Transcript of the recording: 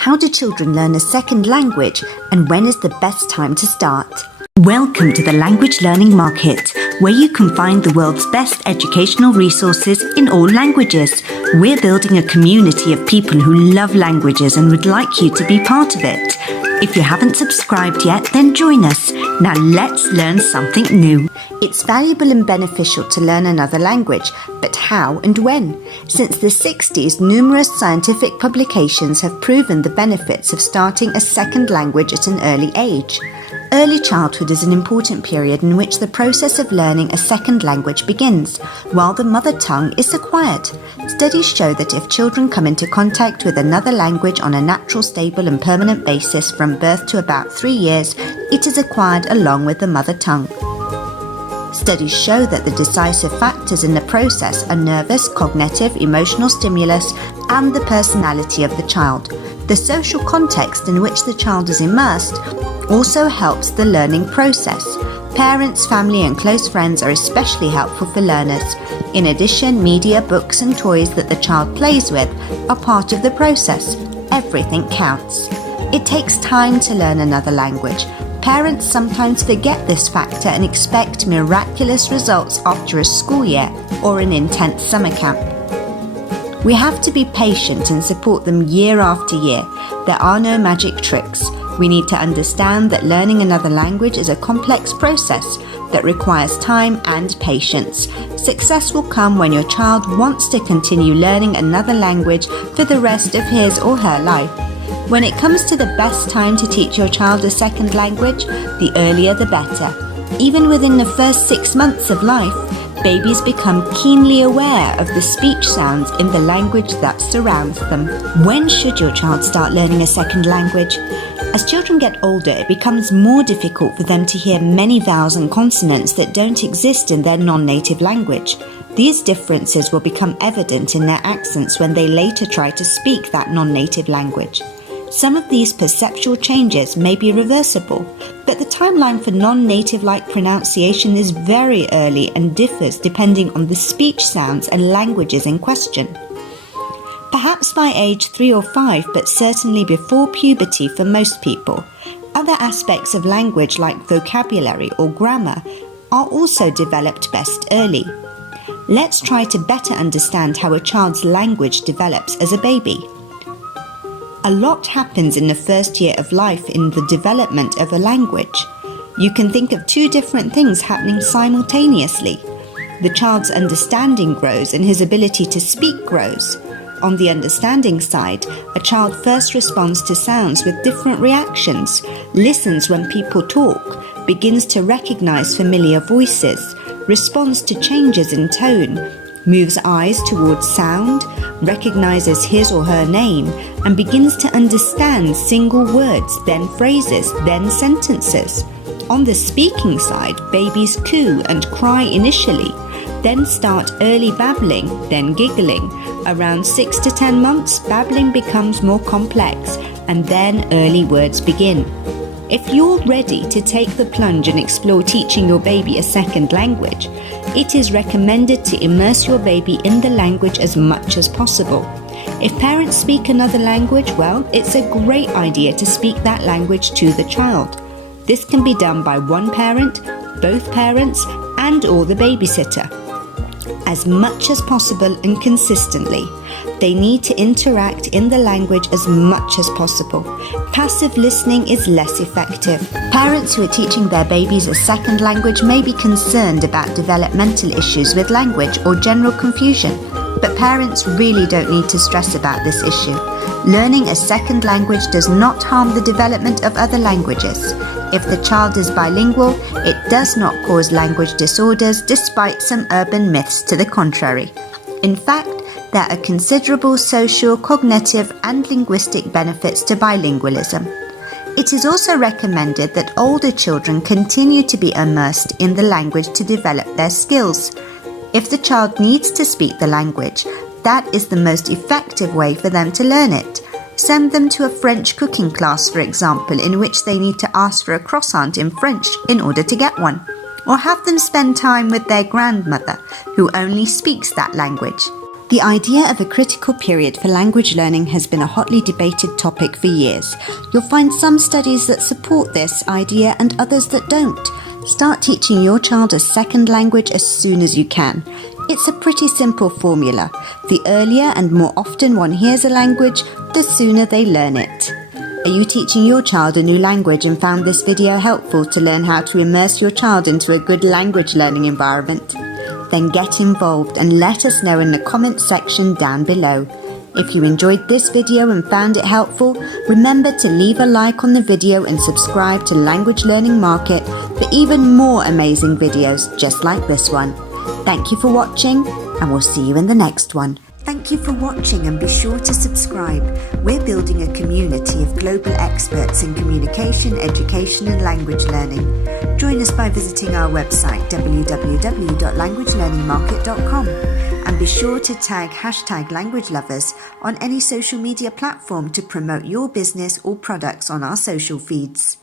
How do children learn a second language, and when is the best time to start? Welcome to the Language Learning Market, where you can find the world's best educational resources in all languages. We're building a community of people who love languages and would like you to be part of it. If you haven't subscribed yet, then join us. Now let's learn something new. It's valuable and beneficial to learn another language, but how and when? Since the 60s, numerous scientific publications have proven the benefits of starting a second language at an early age. Early childhood is an important period in which the process of learning a second language begins, while the mother tongue is acquired. Studies show that if children come into contact with another language on a natural, stable and permanent basis from birth to about 3 years, it is acquired along with the mother tongue. Studies show that the decisive factors in the process are nervous, cognitive, emotional stimulus, and the personality of the child. The social context in which the child is immersed also helps the learning process. Parents, family, and close friends are especially helpful for learners. In addition, media, books, and toys that the child plays with are part of the process. Everything counts. It takes time to learn another language. Parents sometimes forget this factor and expect miraculous results after a school year or an intense summer camp. We have to be patient and support them year after year. There are no magic tricks. We need to understand that learning another language is a complex process that requires time and patience. Success will come when your child wants to continue learning another language for the rest of his or her life. When it comes to the best time to teach your child a second language, the earlier the better. Even within the first 6 months of life, babies become keenly aware of the speech sounds in the language that surrounds them. When should your child start learning a second language? As children get older, it becomes more difficult for them to hear many vowels and consonants that don't exist in their non-native language. These differences will become evident in their accents when they later try to speak that non-native language. Some of these perceptual changes may be reversible, but the timeline for non-native-like pronunciation is very early and differs depending on the speech sounds and languages in question. Perhaps by age 3 or 5, but certainly before puberty for most people. Other aspects of language like vocabulary or grammar are also developed best early. Let's try to better understand how a child's language develops as a baby. A lot happens in the first year of life in the development of a language. You can think of 2 different things happening simultaneously. The child's understanding grows and his ability to speak grows. On the understanding side, a child first responds to sounds with different reactions, listens when people talk, begins to recognize familiar voices, responds to changes in tone, moves eyes towards sound, recognizes his or her name, and begins to understand single words, then phrases, then sentences. On the speaking side, babies coo and cry initially, then start early babbling, then giggling. Around 6 to 10 months, babbling becomes more complex, and then early words begin. If you're ready to take the plunge and explore teaching your baby a second language, it is recommended to immerse your baby in the language as much as possible. If parents speak another language, well, it's a great idea to speak that language to the child. This can be done by one parent, both parents, and/or the babysitter. As much as possible and consistently. They need to interact in the language as much as possible. Passive listening is less effective. Parents who are teaching their babies a second language may be concerned about developmental issues with language or general confusion, but parents really don't need to stress about this issue. Learning a second language does not harm the development of other languages. If the child is bilingual, it does not cause language disorders despite some urban myths to the contrary. In fact, there are considerable social, cognitive, and linguistic benefits to bilingualism. It is also recommended that older children continue to be immersed in the language to develop their skills. If the child needs to speak the language, that is the most effective way for them to learn it. Send them to a French cooking class, for example, in which they need to ask for a croissant in French in order to get one. Or have them spend time with their grandmother, who only speaks that language. The idea of a critical period for language learning has been a hotly debated topic for years. You'll find some studies that support this idea and others that don't. Start teaching your child a second language as soon as you can. It's a pretty simple formula. The earlier and more often one hears a language, the sooner they learn it. Are you teaching your child a new language and found this video helpful to learn how to immerse your child into a good language learning environment? Then get involved and let us know in the comments section down below. If you enjoyed this video and found it helpful, remember to leave a like on the video and subscribe to Language Learning Market for even more amazing videos just like this one. Thank you for watching, and we'll see you in the next one. Thank you for watching, and be sure to subscribe. We're building a community of global experts in communication, education and language learning. Join us by visiting our website www.languagelearningmarket.com, and be sure to tag #LanguageLovers on any social media platform to promote your business or products on our social feeds.